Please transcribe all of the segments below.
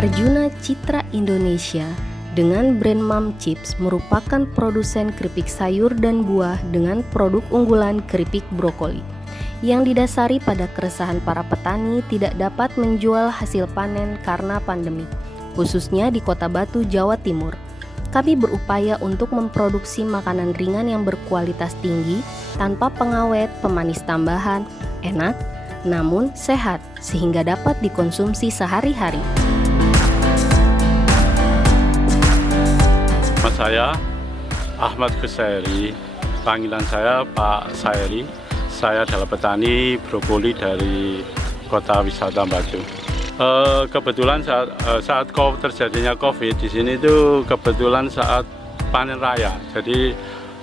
Arjuna Citra Indonesia dengan brand Mom Chips merupakan produsen keripik sayur dan buah dengan produk unggulan keripik brokoli yang didasari pada keresahan para petani tidak dapat menjual hasil panen karena pandemi, khususnya di Kota Batu, Jawa Timur. Kami berupaya untuk memproduksi makanan ringan yang berkualitas tinggi, tanpa pengawet, pemanis tambahan, enak, namun sehat, sehingga dapat dikonsumsi sehari-hari. Nama saya Ahmad Kusairi, panggilan saya Pak Sairi. Saya adalah petani brokoli dari Kota Wisata Batu. Kebetulan saat terjadinya COVID di sini itu kebetulan saat panen raya. Jadi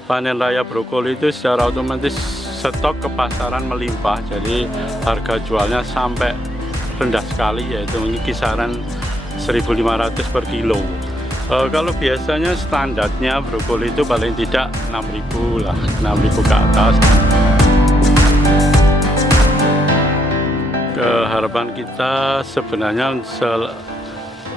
panen raya brokoli itu secara otomatis stok ke pasaran melimpah. Jadi harga jualnya sampai rendah sekali, yaitu mungkin kisaran 1.500 per kilo. Kalau biasanya standarnya brokoli itu paling tidak 6.000 lah, 6.000 ke atas. Harapan kita sebenarnya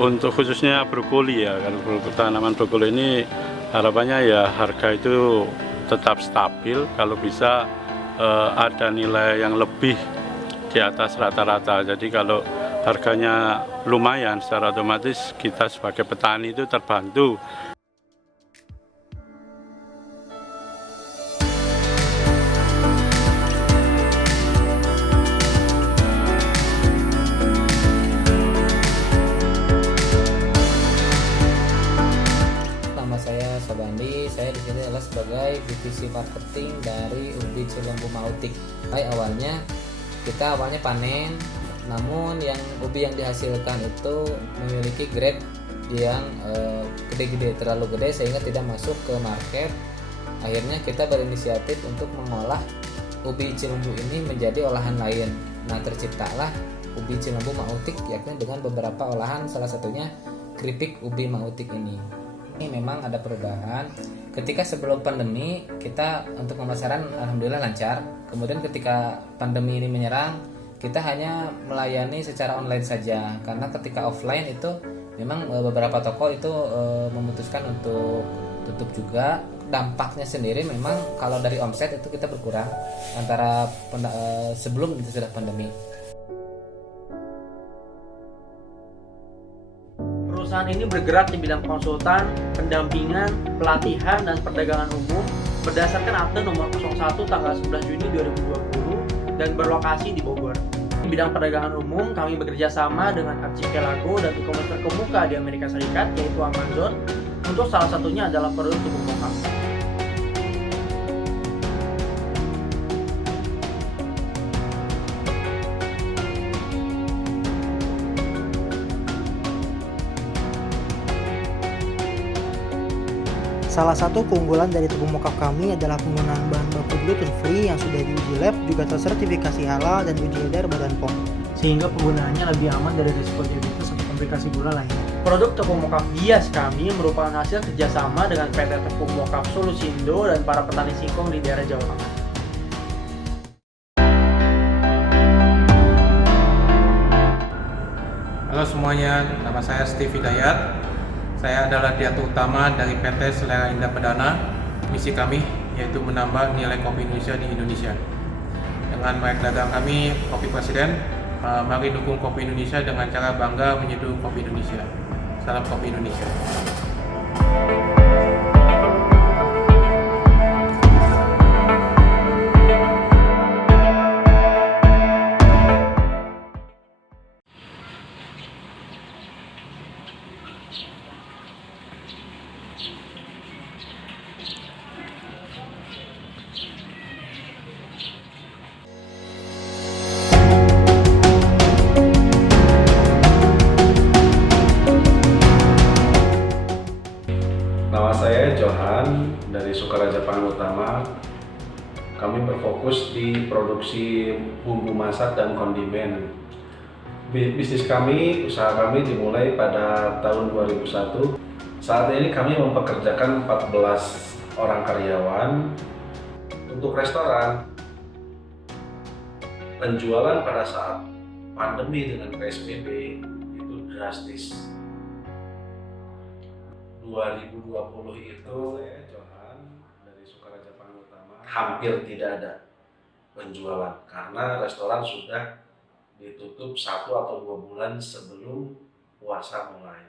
untuk khususnya brokoli ya, kalau tanaman brokoli ini harapannya ya harga itu tetap stabil, kalau bisa ada nilai yang lebih di atas rata-rata. Jadi kalau harganya lumayan, secara otomatis kita sebagai petani itu terbantu. Nama saya Sobandi, saya di sini adalah sebagai divisi marketing dari Ubi Cilembu Mautik. Awalnya kita panen, namun yang ubi yang dihasilkan itu memiliki grade yang gede-gede, terlalu gede sehingga tidak masuk ke market. Akhirnya kita berinisiatif untuk mengolah ubi Cilembu ini menjadi olahan lain. Nah, terciptalah Ubi Cilembu Mautik, yakni dengan beberapa olahan, salah satunya keripik ubi mautik ini. Ini memang ada perubahan. Ketika sebelum pandemi kita untuk pemasaran alhamdulillah lancar. Kemudian ketika pandemi ini menyerang, kita hanya melayani secara online saja, karena ketika offline itu memang beberapa toko itu memutuskan untuk tutup juga. Dampaknya sendiri memang kalau dari omset itu kita berkurang antara sebelum itu sudah pandemi. Perusahaan ini bergerak di bidang konsultan, pendampingan, pelatihan, dan perdagangan umum berdasarkan akte nomor 01 tanggal 11 Juni 2020 dan berlokasi di Bogor. Di bidang perdagangan umum, kami bekerja sama dengan Archipelago dan e-commerce terkemuka di Amerika Serikat, yaitu Amazon. Untuk salah satunya adalah produk tubuh mokap. Salah satu keunggulan dari tubuh mokap kami adalah penggunaan bahan baku gluten free yang sudah diuji lab, juga tersertifikasi halal dan uji edar Badan POM, sehingga penggunaannya lebih aman dari risiko diabetes atau komplikasi gula lainnya. Produk tepung mokap bias kami merupakan hasil kerjasama dengan PT Tepung Mokap Solusindo dan para petani singkong di daerah Jawa Tengah. Halo semuanya, nama saya Steve Hidayat. Saya adalah direktur utama dari PT Selera Indah Perdana. Misi kami yaitu menambah nilai kopi Indonesia di Indonesia. Dengan merek dagang kami, Kopi Presiden, mari dukung kopi Indonesia dengan cara bangga menyeduh kopi Indonesia. Salam kopi Indonesia. Nama saya Johan dari Sukaraja Pangan Utama. Kami berfokus di produksi bumbu masak dan kondimen. Bisnis kami, usaha kami dimulai pada tahun 2001. Saat ini kami mempekerjakan 14 orang karyawan. Untuk restoran, penjualan pada saat pandemi dengan PSBB itu drastis. 2020 itu saya Johan dari Sukaraja Pangan Utama hampir tidak ada penjualan karena restoran sudah ditutup 1 atau 2 bulan sebelum puasa mulai.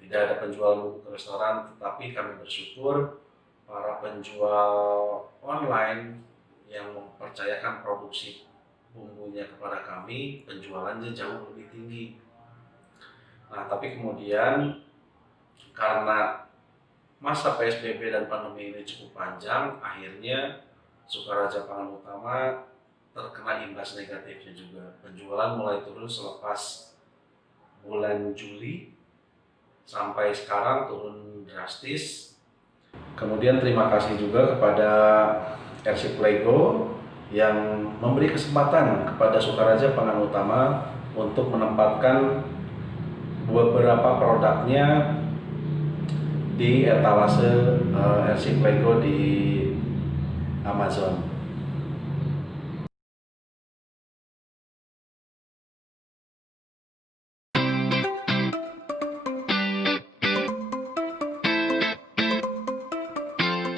Tidak ada penjual untuk restoran, tetapi kami bersyukur para penjual online yang mempercayakan produksi bumbunya kepada kami, penjualannya jauh lebih tinggi. Nah, tapi kemudian karena masa PSBB dan pandemi ini cukup panjang, akhirnya Sukaraja Pangan Utama terkena imbas negatifnya juga. Penjualan mulai turun selepas bulan Juli sampai sekarang turun drastis. Kemudian terima kasih juga kepada Persib Lego yang memberi kesempatan kepada Sukaraja Pangan Utama untuk menempatkan beberapa produknya di etalase Persib Lego di Amazon.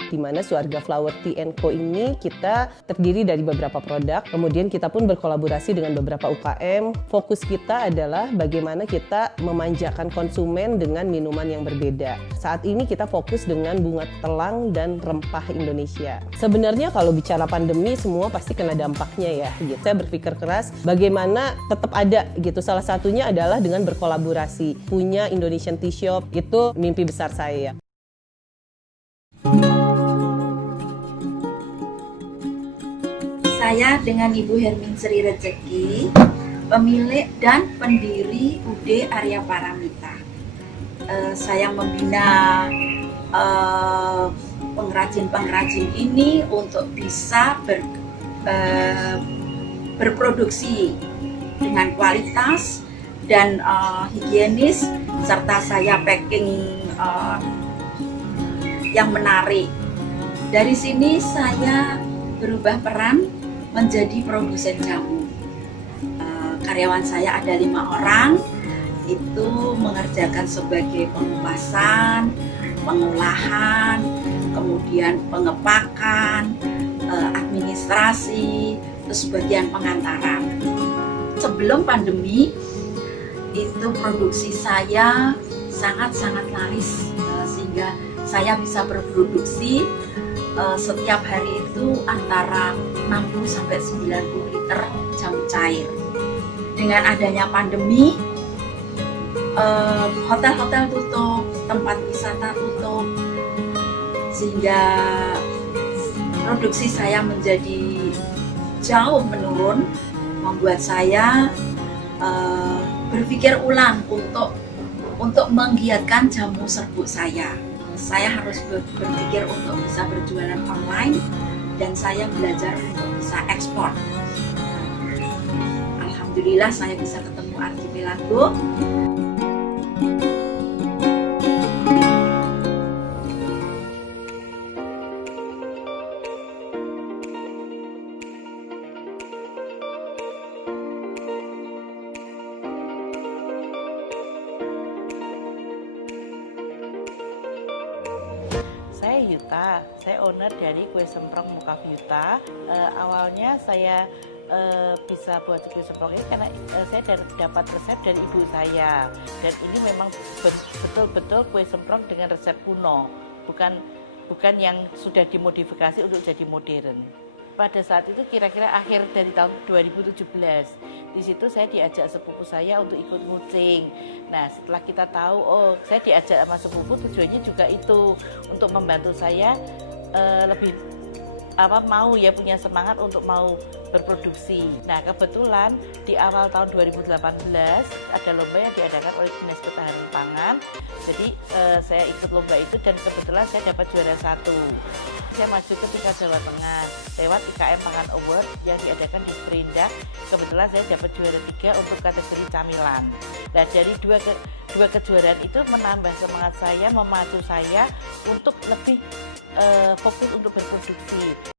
Di mana Suarga Flower Tea & Co ini kita terdiri dari beberapa produk, kemudian kita pun berkolaborasi dengan beberapa UKM. Fokus kita adalah bagaimana kita memanjakan konsumen dengan minuman yang berbeda. Saat ini kita fokus dengan bunga telang dan rempah Indonesia. Sebenarnya kalau bicara pandemi semua pasti kena dampaknya ya. Gitu. Saya berpikir keras bagaimana tetap ada gitu. Salah satunya adalah dengan berkolaborasi. Punya Indonesian Tea Shop itu mimpi besar saya. Saya dengan Ibu Hermin Sri Rezeki, pemilik dan pendiri UD Arya Paramita. Saya membina pengrajin-pengrajin ini untuk bisa berproduksi dengan kualitas dan higienis, serta saya packing yang menarik. Dari sini saya berubah peran menjadi produsen jamu. Karyawan saya ada 5 orang, itu mengerjakan sebagai pengupasan, pengolahan, kemudian pengepakan, administrasi, terus bagian pengantaran. Sebelum pandemi, itu produksi saya sangat-sangat laris, sehingga saya bisa berproduksi setiap hari itu antara 60-90 liter jamu cair. Dengan adanya pandemi, hotel-hotel tutup, tempat wisata tutup, sehingga produksi saya menjadi jauh menurun, membuat saya berpikir ulang untuk menggiatkan jamu serbuk saya. Saya harus berpikir untuk bisa berjualan online dan saya belajar untuk bisa ekspor. Alhamdulillah saya bisa ketemu Archipelago. Saya Yuta, saya owner dari kue semprong Mukaf Yuta. Awalnya saya bisa buat kue semprong ini karena saya dapat resep dari ibu saya. Dan ini memang betul-betul kue semprong dengan resep kuno, bukan yang sudah dimodifikasi untuk jadi modern. Pada saat itu kira-kira akhir dari tahun 2017, di situ saya diajak sepupu saya untuk ikut ngucing. Nah, setelah kita tahu, saya diajak sama sepupu, tujuannya juga itu untuk membantu saya lebih punya semangat untuk mau berproduksi. Nah, kebetulan di awal tahun 2018 ada lomba yang diadakan oleh Dinas Ketahanan Pangan. Jadi saya ikut lomba itu dan kebetulan saya dapat juara 1. Saya maju ke tingkat Jawa Tengah lewat IKM Pangan Award yang diadakan di Perindak. Kebetulan saya dapat juara 3 untuk kategori camilan. Nah, dari dua kejuaraan itu menambah semangat saya, memacu saya untuk lebih fokus untuk berproduksi.